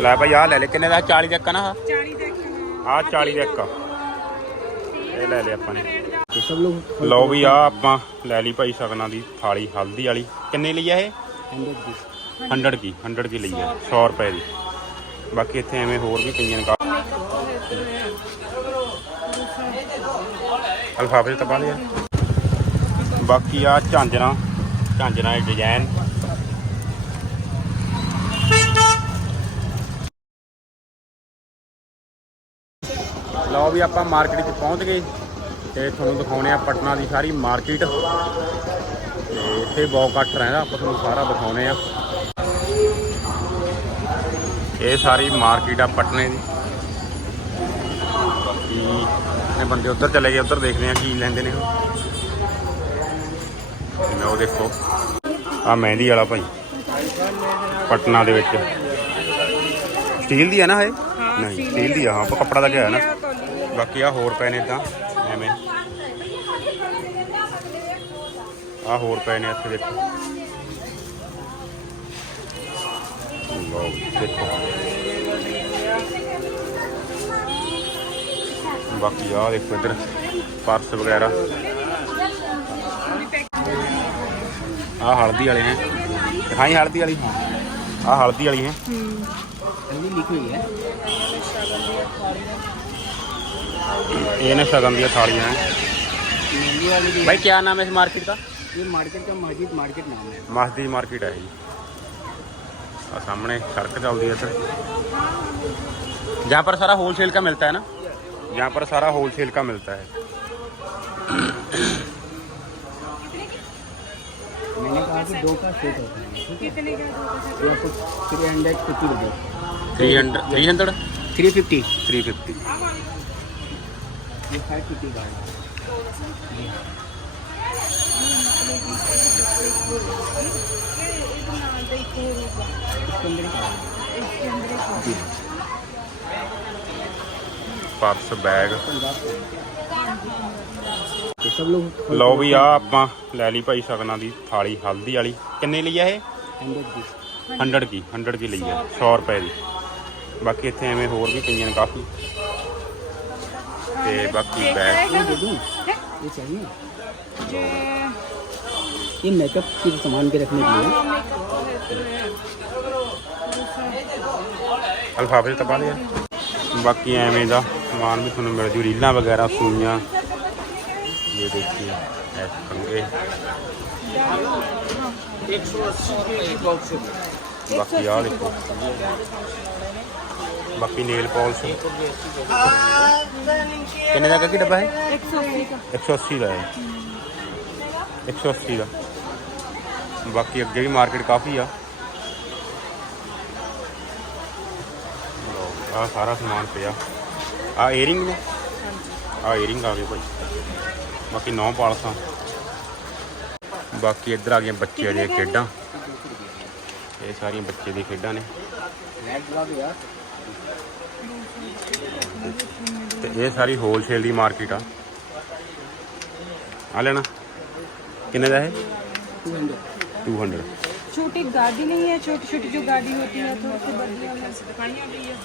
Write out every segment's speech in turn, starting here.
ਲੈ ਭਾਈ ਆ ਲੈ ਲੈ ਕਿੰਨੇ ਦਾ? 40 ਦਾ ਇੱਕ ਨਾ 40 ਦਾ ਇੱਕ ਆ। 40 ਦਾ ਇੱਕ ਇਹ ਲੈ ਲਿਆ ਆਪਾਂ ਨੇ। ਸਭ ਲੋਕ ਲਓ ਵੀ ਆ ਆਪਾਂ ਲੈ ਲਈ ਭਾਈ ਸਗਨਾਂ ਦੀ ਥਾਲੀ ਹਲਦੀ ਵਾਲੀ। ਕਿੰਨੇ ਲਈ ਆ ਇਹ? 100 100 ਦੀ। 100 ਦੀ ਲਈ ਆ। 100 ਰੁਪਏ ਦੀ। ਬਾਕੀ ਇੱਥੇ ਐਵੇਂ ਹੋਰ ਵੀ ਪਈਆਂ ਨੇ ਅਲਫਾਫੇ ਤਾਂ ਪਾ ਲਿਆ। ਬਾਕੀ ਆ ਝਾਂਜਰਾ ਝਾਂਜਰਾ ਦੇ ਡਿਜ਼ਾਈਨ ਲਓ ਵੀ ਆਪਾਂ ਮਾਰਕੀਟ 'ਚ ਪਹੁੰਚ ਗਏ ਤੇ ਤੁਹਾਨੂੰ ਦਿਖਾਉਣੇ ਆ ਪਟਨਾ ਦੀ ਸਾਰੀ ਮਾਰਕੀਟ। ਤੇ ਇੱਥੇ ਬਹੁਤ ਇਕੱਠ ਰਹਿੰਦਾ ਆਪਾਂ ਤੁਹਾਨੂੰ ਸਾਰਾ ਦਿਖਾਉਣੇ ਆ। ਇਹ ਸਾਰੀ ਮਾਰਕੀਟ ਆ ਪਟਨੇ ਦੀ। ਬਾਕੀ ਇਹ ਬੰਦੇ ਉੱਧਰ ਚਲੇ ਗਏ ਉੱਧਰ ਦੇਖਦੇ ਆ ਕੀ ਲੈਂਦੇ ਨੇ। ਉਹ ਦੇਖੋ ਆ ਮਹਿੰਦੀ ਵਾਲਾ ਭਾਈ ਪਟਨਾ ਦੇ ਵਿੱਚ। ਸਟੀਲ ਦੀ ਆ ਨਾ ਇਹ? ਨਹੀਂ ਸਟੀਲ ਦੀ ਆ ਹਾਂ ਕੱਪੜਾ ਦਾ ਗਿਆ ਨਾ। ਬਾਕੀ ਆ ਹੋਰ ਪਏ ਨੇ ਇਦਾਂ ਐਵੇਂ। ਆ ਹੋਰ ਪਏ ਨੇ ਇੱਥੇ ਦੇਖੋ। ਬਾਕੀ ਆ ਦੇਖੋ ਇੱਧਰ ਪਰਸ ਵਗੈਰਾ। ਆ ਹਲਦੀ ਵਾਲੇ ਨੇ। ਹਾਂ ਹਲਦੀ ਵਾਲੀ? ਹਾਂ ਆ ਹਲਦੀ ਵਾਲੀ ਹੈ ਹੂੰ। ਇਹ ਵੀ ਲਿਖੀ ਹੋਈ ਹੈ। ये ना शगन दिया थालियाँ हैं भाई क्या नाम है इस मार्केट का ये मार्केट का मस्जिद मार्केट नाम है मस्जिद मार्केट है जी और सामने सड़क चलती है इधर जहाँ पर सारा होलसेल का मिलता है ना यहाँ पर सारा होलसेल का मिलता है मैंने कहा कि दो का सेट होता है कितने का दो का सेट थ्री हंड्रेड फिफ्टी रुपये three hundred three hundred three fifty three fifty ये फाइव फिफ्टी का है इसके अंदर ही जी ਪਰਸ ਬੈਗ पंजाब का तो सब लोग ਲਓ ਵੀ ਆ ਆਪਾਂ ਲੈ ਲਈ ਭਾਈ ਸਗਨਾਂ ਦੀ ਥਾਲੀ ਹਲਦੀ ਵਾਲੀ ਕਿੰਨੇ ਲਈ ਆ ਇਹ हंड्रेड पीस 100 ਕੀ 100 ਕੀ ਲਈ ਆ 100 ਰੁਪਏ ਦੀ ਬਾਕੀ ਇੱਥੇ ਐਵੇਂ ਹੋਰ ਵੀ ਪਈਆਂ ਨੇ ਕਾਫੀ ਤੇ ਬਾਕੀ ਬੈਗ ये दे दूँ ये चाहिए ये मेकअप के सामान के रखने के लिए है। ਅਲਫਾਫੇ ਤਾਂ ਪਾ ਲਿਆ ਬਾਕੀ ਐਵੇਂ ਦਾ ਸਮਾਨ ਵੀ ਤੁਹਾਨੂੰ ਮਿਲ ਜੂ ਰੀਲਾਂ ਵਗੈਰਾ ਸੂਈਆਂ ਇਹ ਦੇਖੀਏ ਐਸ ਕੰਗੇ ਬਾਕੀ ਆ ਦੇਖੋ ਬਾਕੀ ਨੇਲ ਪਾਲਿਸ਼। ਕਿੰਨੇ ਦਾ ਕੀ ਡੱਬਾ ਹੈ? 180 का 180 ਦਾ ਹੈ। 180 ਦਾ। ਬਾਕੀ ਅੱਗੇ ਵੀ ਮਾਰਕੀਟ ਕਾਫੀ ਆ। ਆ ਸਾਰਾ ਸਮਾਨ ਪਿਆ। ਆ ਏਅਰਿੰਗ ਨੇ? ਆ ਏਅਰਿੰਗ ਆ ਗਏ ਭਾਈ। ਬਾਕੀ ਨੌ ਪਾਲਸਾਂ। ਬਾਕੀ ਇੱਧਰ ਆ ਗਈਆਂ ਬੱਚੇ ਦੀਆਂ ਖੇਡਾਂ। ਇਹ ਸਾਰੀਆਂ ਬੱਚੇ ਦੀਆਂ ਖੇਡਾਂ ਨੇ। ਤੇ ਇਹ ਸਾਰੀ ਹੋਲਸੇਲ ਦੀ ਮਾਰਕੀਟ ਆ ਆ ਲੈਣਾ ਕਿੰਨੇ ਦਾ ਹੈ टू हंड्रेड 200 छोटी गाड़ी नहीं है छोटी छोटी जो गाड़ी होती है तो उससे बदलियां में से दिखाई आ गई है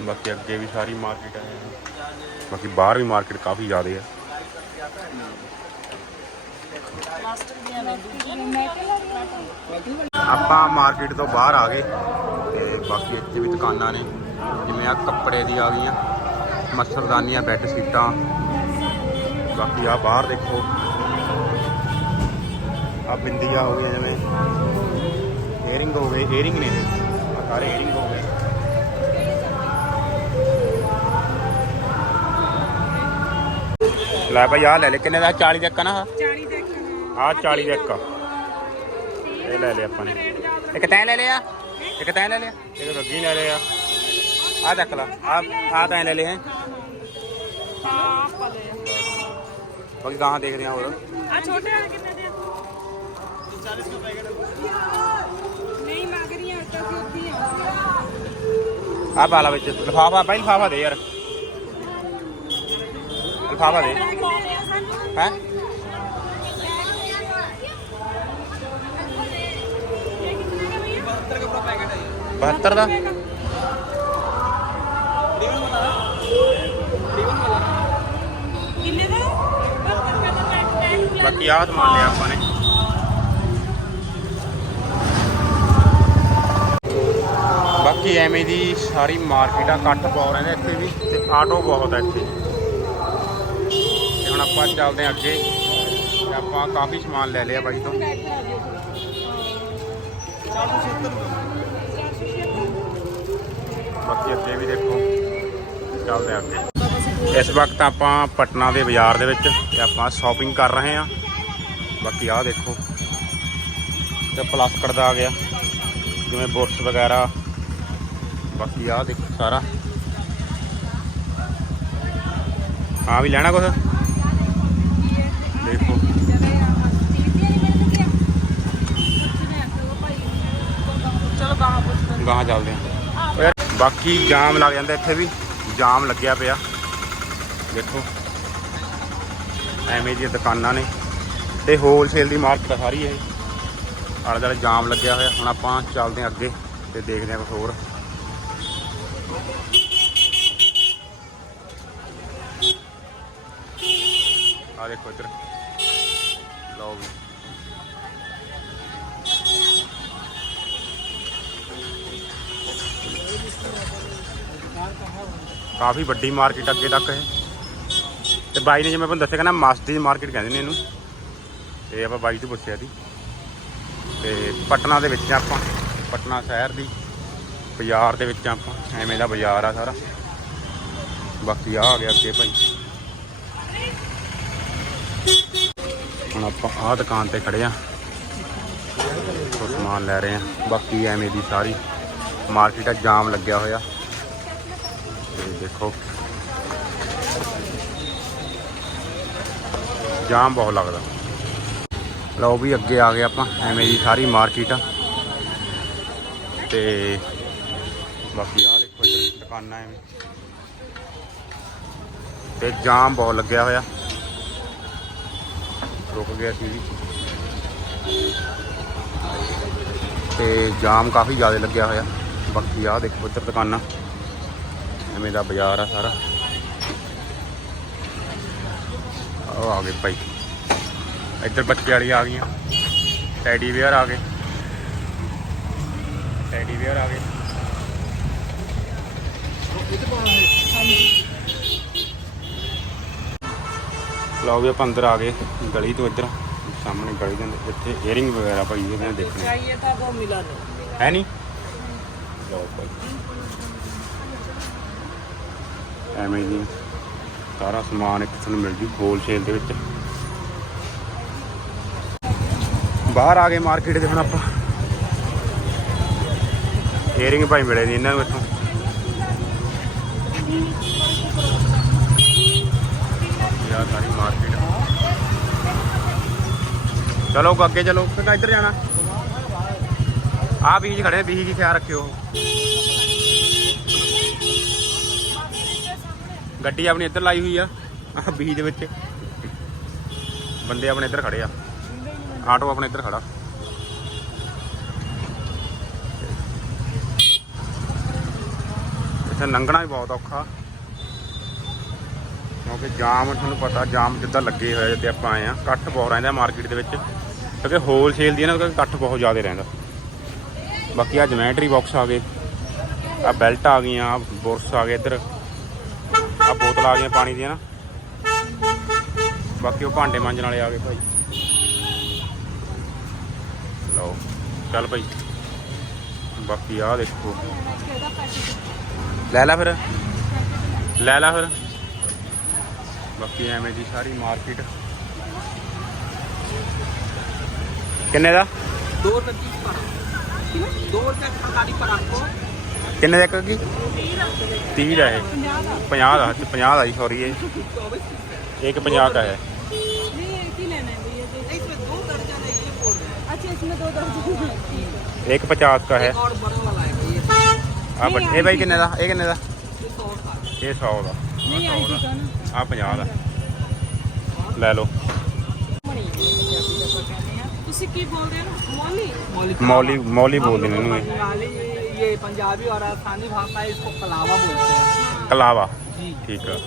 ਬਾਕੀ ਅੱਗੇ ਵੀ ਸਾਰੀ ਮਾਰਕੀਟ ਹੈ ਬਾਕੀ ਬਾਹਰ ਵੀ ਮਾਰਕੀਟ ਕਾਫੀ ਜ਼ਿਆਦਾ ਹੈ ਆਪਾਂ ਮਾਰਕੀਟ ਤੋਂ ਬਾਹਰ ਆ ਗਏ ਤੇ ਬਾਕੀ ਇੱਥੇ ਵੀ ਦੁਕਾਨਾਂ ਨੇ ਜਿਵੇਂ ਆ ਕੱਪੜੇ ਦੀ ਆ ਗਈਆਂ ਮੱਛਰਦਾਨੀਆਂ ਬੈੱਡ ਸ਼ੀਟਾਂ ਬਾਕੀ ਆ ਬਾਹਰ ਦੇਖੋ। ਆ ਬਿੰਦੀਆਂ ਹੋ ਗਈਆਂ ਜਿਵੇਂ। ਏਅਰਿੰਗ ਹੋ ਗਏ ਏਅਰਿੰਗ ਨੇ। ਆਹ ਸਾਰੇ ਏਅਰਿੰਗ ਹੋ ਗਏ। ਲੈ ਭਾਈ ਆ ਲੈ ਲੈ। ਕਿੰਨੇ ਦਾ? 40 ਦਾ ਇੱਕ ਆ ਨਾ ਆਹ? 40 ਦੇ ਇੱਕ ਆਹ 40 ਦਾ ਇੱਕ ਆ। ਇਹ ਲੈ ਲਿਆ ਆਪਾਂ ਨੇ। ਇੱਕ ਤੈਂ ਲੈ ਲਿਆ? ਇੱਕ ਤੈਂ ਲੈ ਲਿਆ? ਇੱਕ ਗੱਗੀ ਲੈ ਲਿਆ। ਆ ਦੇਖ ਲਾ ਆ ਆ ਤੈਂ ਲੈ ਲਿਆ ਹੈ ਹਾਂ ਪਲੇ ਬਾਕੀ ਗਾਹਾਂ ਦੇਖਦੇ ਆ ਹੋਰ ਆ ਛੋਟੇ ਵਾਲੇ ਕਿੰਨੇ ਦੇ 40 का पैकेट नहीं मांग रही है तो होती है ਆ ਪਾਲਾ ਵਿੱਚ ਲਫਾਫਾ ਭਾਈ ਲਫਾਫਾ ਦੇ ਯਾਰ ਲਫਾਫਾ ਦੇ ਹੈ 72 ਦਾ ਕਿੰਨੇ ਦਾ ਬਾਕੀ ਆਹ ਸਮਾਨ ਲਿਆ ਆਪਾਂ ਨੇ। ਬਾਕੀ ਐਵੇਂ ਦੀ ਸਾਰੀ ਮਾਰਕੀਟ ਆ ਕੱਟ ਪਾਉ ਰਹਿੰਦੇ ਇੱਥੇ ਵੀ ਤੇ ਆਟੋ ਬਹੁਤ ਆ ਇੱਥੇ। ਤੇ ਹੁਣ ਆਪਾਂ ਚੱਲਦੇ ਹਾਂ ਅੱਗੇ। ਤੇ ਆਪਾਂ ਕਾਫੀ ਸਮਾਨ ਲੈ ਲਿਆ ਬਾਈ ਤੋਂ। ਬਾਕੀ ਅੱਗੇ ਵੀ ਦੇਖੋ। ਚੱਲਦੇ ਹਾਂ ਅੱਗੇ। ਇਸ ਵਕਤ ਆਪਾਂ ਪਟਨਾ ਦੇ ਬਾਜ਼ਾਰ ਦੇ ਵਿੱਚ ਤੇ ਆਪਾਂ ਸ਼ਾਪਿੰਗ ਕਰ ਰਹੇ ਹਾਂ। ਬਾਕੀ ਆਹ ਦੇਖੋ, ਤੇ ਪਲਾਸਕਟ ਦਾ ਆ ਗਿਆ। ਜਿਵੇਂ ਬੁਰਸ਼ ਵਗੈਰਾ। ਬਾਕੀ ਆਹ ਦੇਖੋ ਸਾਰਾ। ਆ ਵੀ ਲੈਣਾ ਕੁਛ? ਦੇਖੋ। ਗਾਹਾਂ ਚੱਲਦੇ ਹਾਂ ਬਾਕੀ ਜਾਮ ਲੱਗ ਜਾਂਦਾ ਇੱਥੇ ਵੀ। ਜਾਮ ਲੱਗਿਆ ਪਿਆ। ਦੇਖੋ। ਐਵੇਂ ਦੀਆਂ ਦੁਕਾਨਾਂ ਨੇ। ਤੇ ਹੋਲਸੇਲ ਦੀ ਮਾਰਕੀਟ ਆ ਸਾਰੀ ਇਹ। ਆਲੇ ਦੁਆਲੇ ਜਾਮ ਲੱਗਿਆ ਹੋਇਆ। ਹੁਣ ਆਪਾਂ ਚੱਲਦੇ ਹਾਂ ਅੱਗੇ ਤੇ ਦੇਖਦੇ ਹਾਂ ਕੁਝ ਹੋਰ। ਆ ਦੇਖੋ ਇੱਧਰ। ਲਓ ਵੀ। ਕਾਫੀ ਵੱਡੀ ਮਾਰਕੀਟ ਅੱਗੇ ਤੱਕ ਹੈ ਤੇ ਬਾਈ ਨੇ ਜਿਵੇਂ ਤੁਹਾਨੂੰ ਦੱਸਿਆ ਕਹਿੰਦਾ ਮਸਤੀ ਮਾਰਕੀਟ ਕਹਿੰਦੇ ਨੇ ਇਹਨੂੰ। ਤੇ ਆਪਾਂ ਬਾਈ ਤੋਂ ਪੁੱਛਿਆ ਸੀ। ਤੇ ਪਟਨਾ ਦੇ ਵਿੱਚ ਆਪਾਂ, ਪਟਨਾ ਸ਼ਹਿਰ ਦੀ ਬਾਜ਼ਾਰ ਦੇ ਵਿੱਚ ਆਪਾਂ, ਐਵੇਂ ਦਾ ਬਾਜ਼ਾਰ ਆ ਸਾਰਾ। ਬਾਕੀ ਆ ਆ ਗਿਆ ਅੱਗੇ ਭਾਈ। ਹੁਣ ਆਪਾਂ ਆਹ ਦੁਕਾਨ ਤੇ ਖੜੇ ਆ। ਕੁਛ ਸਮਾਨ ਲੈ ਰਹੇ ਆ। ਬਾਕੀ ਐਵੇਂ ਦੀ ਸਾਰੀ ਮਾਰਕੀਟ ਆ, ਜਾਮ ਲੱਗਿਆ ਹੋਇਆ। ਤੇ ਦੇਖੋ। ਜਾਮ ਬਹੁਤ ਲੱਗਦਾ। ਲਓ ਵੀ ਅੱਗੇ ਆ ਗਏ ਆਪਾਂ, ਐਵੇਂ ਦੀ ਸਾਰੀ ਮਾਰਕੀਟ। ਆ ਤੇ ਬਾਕੀ ਆ ਦੇਖੋ ਦੁਕਾਨਾਂ ਐਵੇਂ। ਤੇ ਜਾਮ ਬਹੁਤ ਲੱਗਿਆ ਹੋਇਆ। ਰੁਕ ਗਿਆ ਸੀ ਵੀ ਤੇ ਜਾਮ ਕਾਫੀ ਜ਼ਿਆਦਾ ਲੱਗਿਆ ਹੋਇਆ। ਬਾਕੀ ਆ ਦੇਖੋ ਇੱਧਰ ਦੁਕਾਨਾਂ। ਐਵੇਂ ਦਾ ਬਾਜ਼ਾਰ ਆ ਸਾਰਾ। ਉਹ ਆ ਗਏ ਭਾਈ। ਇੱਧਰ ਬੱਚੇ ਵਾਲੀ ਆ ਗਈਆਂ। ਟੈਡੀ ਵੇਅਰ ਆ ਗਏ। ਟੈਡੀ ਵੇਅਰ ਆ ਗਏ। ਲਓ ਵੀ ਆਪਾਂ ਅੰਦਰ ਆ ਗਏ। ਗਲੀ ਤੋਂ ਇੱਧਰ। ਸਾਹਮਣੇ ਗਲੀ ਦੇ ਅੰਦਰ। ਇੱਥੇ ਏਅਰਿੰਗ ਵਗੈਰਾ ਭਾਈ ਇਹਨਾਂ ਦੇਖਣੇ। ਚਾਹੀਏ ਤਾਂ ਉਹ ਮਿਲਾ ਲਓ ਹੈ ਨਹੀਂ? ਲਓ ਭਾਈ। ਐਵੇਂ ਜੀ ਸਾਰਾ ਸਮਾਨ ਇੱਕ ਤੁਹਾਨੂੰ ਮਿਲ ਜੂ ਹੋਲਸੇਲ ਦੇ ਵਿੱਚ। ਬਾਹਰ ਆ ਗਏ ਮਾਰਕੀਟ ਦੇ ਹੁਣ ਆਪਾਂ। ਏਅਰਿੰਗ ਭਾਈ ਮਿਲੇ ਨਹੀਂ ਇਹਨਾਂ ਨੂੰ ਇੱਥੋਂ। ਯਾ ਸਾਰੀ ਮਾਰਕੀਟ ਚਲੋ ਅੱਗੇ ਚਲੋ ਕਿ ਜਾਣਾ। ਆ ਬੀਜ ਖੜੇ ਬੀਜ ਦੀ ਖਿਆਲ ਰੱਖਿਓ। ਗੱਡੀ ਆਪਣੀ ਇੱਧਰ ਲਾਈ ਹੋਈ ਆ ਆ ਬੀਜ ਦੇ ਵਿੱਚ। ਬੰਦੇ ਆਪਣੇ ਇੱਧਰ ਖੜੇ ਆ। ਆਟੋ ਆਪਣੇ ਇੱਧਰ ਖੜਾ। ਇੱਥੇ ਲੰਘਣਾ ਵੀ ਬਹੁਤ ਔਖਾ। ਕਿਉਂਕਿ ਜਾਮ, ਤੁਹਾਨੂੰ ਪਤਾ, ਜਾਮ ਜਿੱਦਾਂ ਲੱਗੇ ਹੋਏ ਤੇ ਆਪਾਂ ਆਏ ਆ ਕੱਟ ਬਹੁਤ ਰਹਿੰਦਾ ਮਾਰਕੀਟ ਦੇ ਵਿੱਚ। ਕਿਉਂਕਿ ਹੋਲਸੇਲ ਦੀ ਨਾ, ਕਿਉਂਕਿ ਕੱਟ ਬਹੁਤ ਜ਼ਿਆਦਾ ਰਹਿੰਦਾ। ਬਾਕੀ ਆ ਜਮੈਟਰੀ ਬਾਕਸ ਆ ਗਏ ਆ ਬੈਲਟ ਆ ਗਈਆਂ, ਆਹ ਬੁਰਸ ਆ ਗਏ ਇੱਧਰ। ਆ ਬੋਤਲ ਆ ਗਈਆਂ ਪਾਣੀ ਦੀਆਂ ਨਾ। ਬਾਕੀ ਉਹ ਭਾਂਡੇ ਮਾਂਜਣ ਵਾਲੇ ਆ ਗਏ ਭਾਈ। ਲਓ, ਚੱਲ ਭਾਈ। ਬਾਕੀ ਆ ਦੇਖੋ। ਲੈ ਲੈ ਫਿਰ। ਲੈ ਲੈ ਫਿਰ। ਬਾਕੀ ਐਵੇਂ ਦੀ ਸਾਰੀ ਮਾਰਕੀਟ। ਕਿੰਨੇ ਦਾ? 2 ਰੁਪਏ 30 ਪਰ 2 ਰੁਪਏ 40 ਪਰ ਆਪਕੋ ਕਿੰਨੇ ਦਾ ਇੱਕ ਕੀ 30 ਦਾ ਇਹ 50 ਦਾ 50 ਦਾ ਜੀ ਸੌਰੀ ਇਹ ਇੱਕ 50 ਦਾ ਹੈ नहीं एक ही लेना है भैया जी नहीं, इसमें दो दर्जन है ये बोल रहे हैं अच्छा इसमें दो दर्जन है ठीक है ਇੱਕ 50 ਦਾ ਹੈ और बड़ा वाला है ये ਆ ਬਟ ਇਹ ਬਾਈ ਕਿੰਨੇ ਦਾ ਇਹ ਕਿੰਨੇ ਦਾ ये सौ का है। ਇਹ 100 ਦਾ नहीं आई थी का ना ਆ 50 ਦਾ ਲੈ ਲਓ ਤੁਸੀਂ ਕੀ ਬੋਲ ਰਹੇ ਹੋ ਮੋਲੀ मौलिक ਮੌਲੀ ਮੌਲੀ ਬੋਲਦੇ ਨੇ ਇਹਨੂੰ ਇਹ वाली ये पंजाबी और राजस्थानी भाषा इसको कलावा बोलते हैं। कलावा। ठीक है।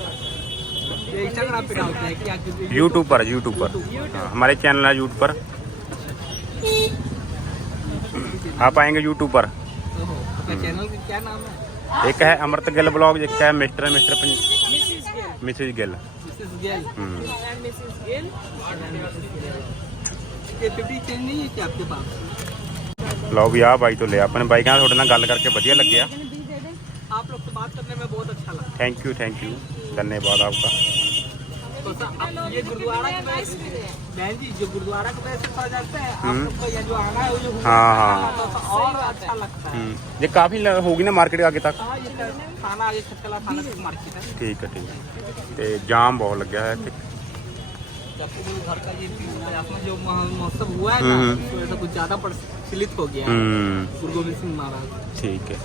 ये यूट्यूब पर यूट्यूब पर। हाँ, हमारे चैनल है यूट्यूब पर। आप आएँगे यूट्यूब पर। चैनल का हम्म। क्या नाम है? एक है अमृत गिल ब्लॉग एक है mister mister Mrs Gill. Mrs hmm. Gill. ये नहीं है क्या आपके पास? ਲਓ ਵੀ ਆਹ ਬਾਈ ਤੋਂ ਲਿਆ ਆਪਣੇ ਬਾਈ ਕਹਿੰਦਾ ਤੁਹਾਡੇ ਨਾਲ ਗੱਲ ਕਰਕੇ ਵਧੀਆ ਲੱਗਿਆ आप लोग से बात करने में बहुत अच्छा लगा थैंक यू थैंक यू धन्यवाद आपका तो सर, आप ये गुरुद्वारा की वजह से बहन जी जो गुरुद्वारा की वजह से थोड़ा जाते हैं आप लोग को ये जो आना है वो जो हाँ, हाँ। तो सर और अच्छा लगता है हम्म, ये काफी ल- होगी ना मार्केट आगे तक हाँ ये सर, थाना आगे खटकला थाना तक मार्केट है ਠੀਕ ਹੈ ਠੀਕ ਹੈ ਤੇ ਜਾਮ ਬਹੁਤ ਲੱਗਿਆ ਹੈ ਇੱਥੇ जब से जो घर का ये अपना जो मह- महोत्सव हुआ है ना हम्म। तो ऐसा कुछ ज्यादा प्रचलित ਠੀਕ ਹੈ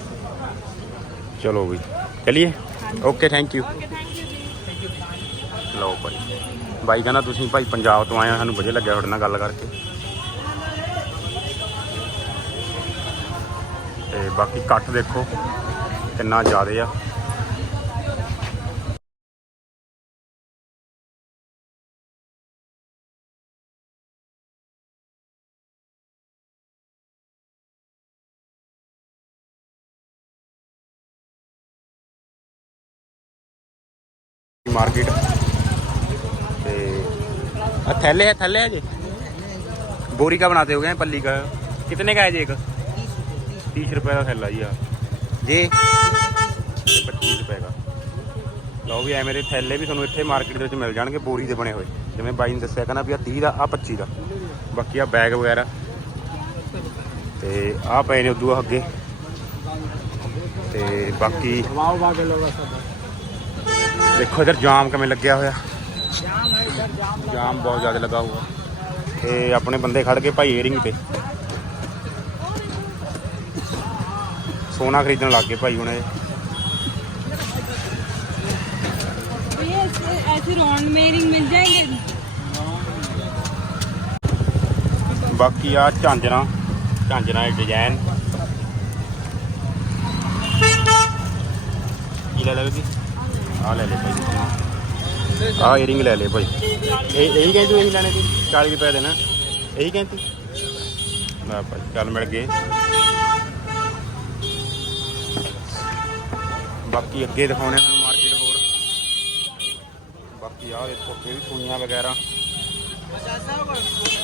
ਚਲੋ ਵੀ ਚਲਿਏ ਓਕੇ ਥੈਂਕ ਯੂ ਲਓ ਭਾਈ ਬਾਈ ਕਹਿੰਦਾ ਤੁਸੀਂ ਭਾਈ ਪੰਜਾਬ ਤੋਂ ਆਏ ਹੋ ਸਾਨੂੰ ਵਧੀਆ ਲੱਗਿਆ ਤੁਹਾਡੇ ਨਾਲ ਗੱਲ ਕਰਕੇ ਤੇ ਬਾਕੀ ਕੱਟ ਦੇਖੋ ਕਿੰਨਾ ਜ਼ਿਆਦਾ ਆ मार्केट ते अ, थैले है थैले है जी बोरी का बनाते हो गए पल्ली का कितने का है जी एक तीस रुपए का थैला जी हाँ जी ਪੱਚੀ ਰੁਪਏ ਦਾ ਲਓ ਵੀ ਐਵੇਂ ਦੇ ਥੈਲੇ ਵੀ ਤੁਹਾਨੂੰ ਇੱਥੇ ਮਾਰਕੀਟ ਦੇ ਵਿੱਚ ਮਿਲ ਜਾਣਗੇ ਬੋਰੀ ਦੇ ਬਣੇ ਹੋਏ ਜਿਵੇਂ ਬਾਈ ਨੇ ਦੱਸਿਆ ਕਹਿੰਦਾ ਵੀ ਆ 30 ਦਾ ਆ 25 ਦਾ ਬਾਕੀ ਆ ਬੈਗ ਵਗੈਰਾ ਤੇ ਆ ਪਏ ਨੇ ਉਦੋਂ ਅੱਗੇ ਤੇ ਬਾਕੀ ਦੇਖੋ ਇਧਰ ਜਾਮ ਕਿਵੇਂ ਲੱਗਿਆ ਹੋਇਆ जाम है इधर जाम ਜਾਮ ਬਹੁਤ ਜ਼ਿਆਦਾ ਲੱਗਾ ਹੋਇਆ ਤੇ ਆਪਣੇ ਬੰਦੇ ਖੜ ਗਏ ਭਾਈ ਏਅਰਿੰਗ ਤੇ ਸੋਨਾ ਖਰੀਦਣ ਲੱਗ ਗਏ ਭਾਈ ਹੁਣ ਇਹ भैया ऐसे ऐसे राउंड में रिंग मिल जाएंगे ਬਾਕੀ ਆ ਝਾਂਜਰਾਂ ਝਾਂਜਰਾਂ ਦੇ ਡਿਜ਼ਾਈਨ ਕੀ ਲੈ ਲਵੇ ਆ ਲੈ ਲੈ ਭਾਈ। ਆ ਇਅਰਿੰਗ ਲੈ ਲੈ ਭਾਈ। ਇਹ ਇਹੀ ਕਹਿੰਦੀ ਬਾਕੀ ਅੱਗੇ ਦਿਖਾਉਣੇ ਤੁਹਾਨੂੰ ਮਾਰਕੀਟ ਹੋਰ। ਬਾਕੀ ਆ ਦੇਖੋ ਵਗੈਰਾ।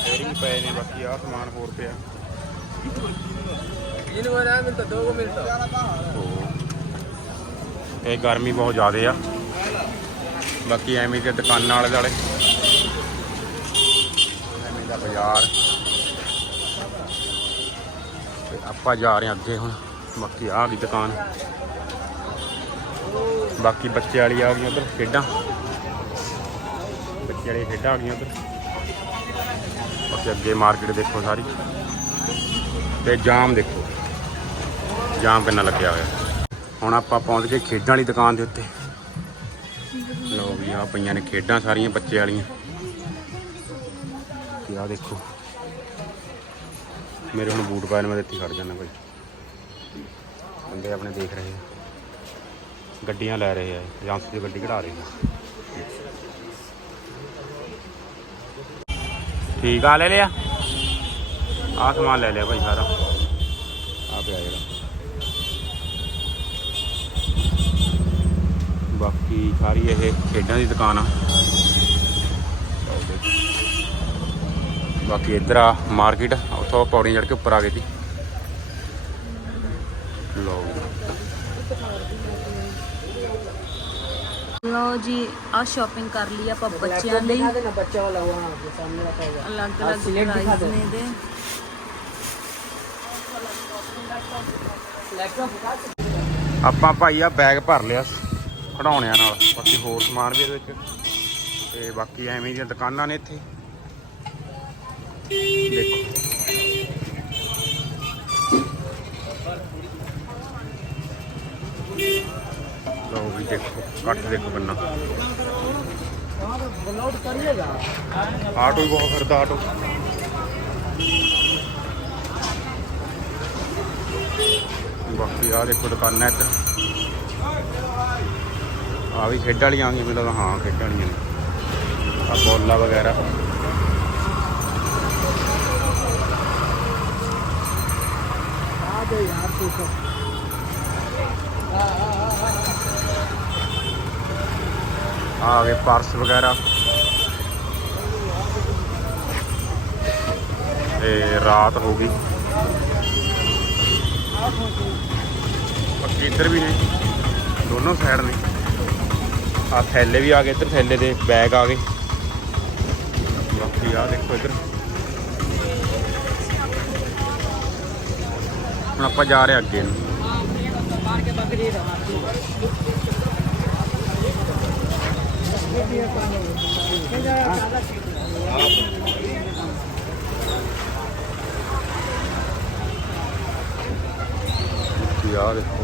ਇਅਰਿੰਗ ਪਏ ਨੇ ਬਾਕੀ ਆ ਸਮਾਨ ਹੋਰ ਪਿਆ। ਇਹਨੂੰ ਮੈਂ ਨਾ ਮਿਲਦਾ ਦੋ ਕੋ ਮਿਲਦਾ। ਤੇ ਗਰਮੀ ਬਹੁਤ ਜ਼ਿਆਦੇ ਆ। ਬਾਕੀ ਐਵੇਂ ਦੀਆਂ ਦੁਕਾਨਾਂ ਵਾਲੇ ਦੁਆਲੇ। ਐਵੇਂ ਦਾ ਬਾਜ਼ਾਰ। ਤੇ ਆਪਾਂ ਜਾ ਰਹੇ ਹਾਂ ਅੱਗੇ ਹੁਣ। ਬਾਕੀ ਆ ਗਈ ਦੁਕਾਨ। ਬਾਕੀ ਬੱਚੇ ਵਾਲੀ ਆ ਗਈਆਂ ਉਧਰ ਖੇਡਾਂ। ਬੱਚੇ ਵਾਲੀ ਖੇਡਾਂ ਆ ਗਈਆਂ ਉਧਰ। ਬਾਕੀ ਅੱਗੇ ਮਾਰਕੀਟ ਦੇਖੋ ਸਾਰੀ। ਤੇ ਜਾਮ ਦੇਖੋ। ਜਾਮ ਕਿੰਨਾ ਲੱਗਿਆ ਹੋਇਆ। ਹੁਣ ਆਪਾਂ ਪਹੁੰਚ ਗਏ ਖੇਡਾਂ ਵਾਲੀ ਦੁਕਾਨ ਦੇ ਉੱਤੇ। ਲਓ ਵੀ ਆ ਪਈਆਂ ਨੇ ਖੇਡਾਂ ਸਾਰੀਆਂ ਬੱਚੇ ਵਾਲੀਆਂ। ਤੇ ਆ ਦੇਖੋ। ਮੇਰੇ ਹੁਣ ਬੂਟ ਪਾਏ ਨੇ, ਮੈਂ ਦਿੱਤੀ ਖੜ ਜਾਣਾ ਭਾਈ ਬੰਦੇ ਆਪਣੇ ਦੇਖ ਰਹੇ ਆ। ਗੱਡੀਆਂ ਲੈ ਰਹੇ ਆ, ਏਜੰਸੀ ਦੀ ਗੱਡੀ ਕਢਾ ਰਹੇ ਆ। ਠੀਕ ਆ, ਲੈ ਲਿਆ। ਆ ਸਮਾਨ ਲੈ ਲਿਆ ਭਾਈ ਸਾਰਾ। ਬਾਕੀ ਸਾਰੀ ਇਹ ਖੇਡਾਂ ਦੀ ਦੁਕਾਨ ਆ। ਬਾਕੀ ਇੱਧਰ ਆ ਮਾਰਕੀਟ ਉੱਥੋਂ ਪੌੜੀ ਚੜ ਕੇ ਉੱਪਰ ਆ ਗਏ ਸੀ। ਲੋ ਲੋ ਜੀ ਆ ਸ਼ਾਪਿੰਗ ਕਰ ਲਈ ਆਪਾਂ ਬੱਚਿਆਂ ਲਈ। ਆਪਾਂ ਭਾਈ ਆ ਬੈਗ ਭਰ ਲਿਆ। ਖਿਡੌਣਿਆਂ ਨਾਲ, ਬਾਕੀ ਹੋਰ ਸਮਾਨ ਵੀ ਇਹਦੇ ਵਿੱਚ। ਤੇ ਬਾਕੀ ਐਵੇਂ ਦੀਆਂ ਦੁਕਾਨਾਂ ਨੇ ਇੱਥੇ। ਦੇਖੋ। ਵੀ ਦੇਖੋ, ਕੱਟ ਦੇਖੋ ਬੰਨਾ। ਆਟੋ ਹੀ ਬਹੁਤ ਫਿਰਦਾ, ਆਟੋ। ਬਾਕੀ ਆ ਦੇਖੋ ਦੁਕਾਨਾਂ ਇੱਧਰ। ਆ ਵੀ ਖੇਡਾਂ ਵਾਲੀਆਂ ਆ ਗਈਆਂ ਮੈਨੂੰ ਲੱਗਦਾ ਹਾਂ ਖੇਡਾਂ ਵਾਲੀਆਂ ਨੇ। ਆ ਬੋਲਾ ਵਗੈਰਾ। ਆ ਗਏ ਪਾਰਸ ਵਗੈਰਾ। ਤੇ ਰਾਤ ਹੋ ਗਈ। ਇੱਧਰ ਵੀ ਨੇ, ਦੋਨੋਂ ਸਾਈਡ ਨੇ। ਆ ਥੈਲੇ ਵੀ ਆ ਗਏ ਇੱਧਰ, ਥੈਲੇ ਦੇ ਬੈਗ ਆ ਗਏ। ਬਾਕੀ ਆ ਦੇਖੋ ਇੱਧਰ। ਹੁਣ ਆਪਾਂ ਜਾ ਰਹੇ ਅੱਗੇ ਨੂੰ। मार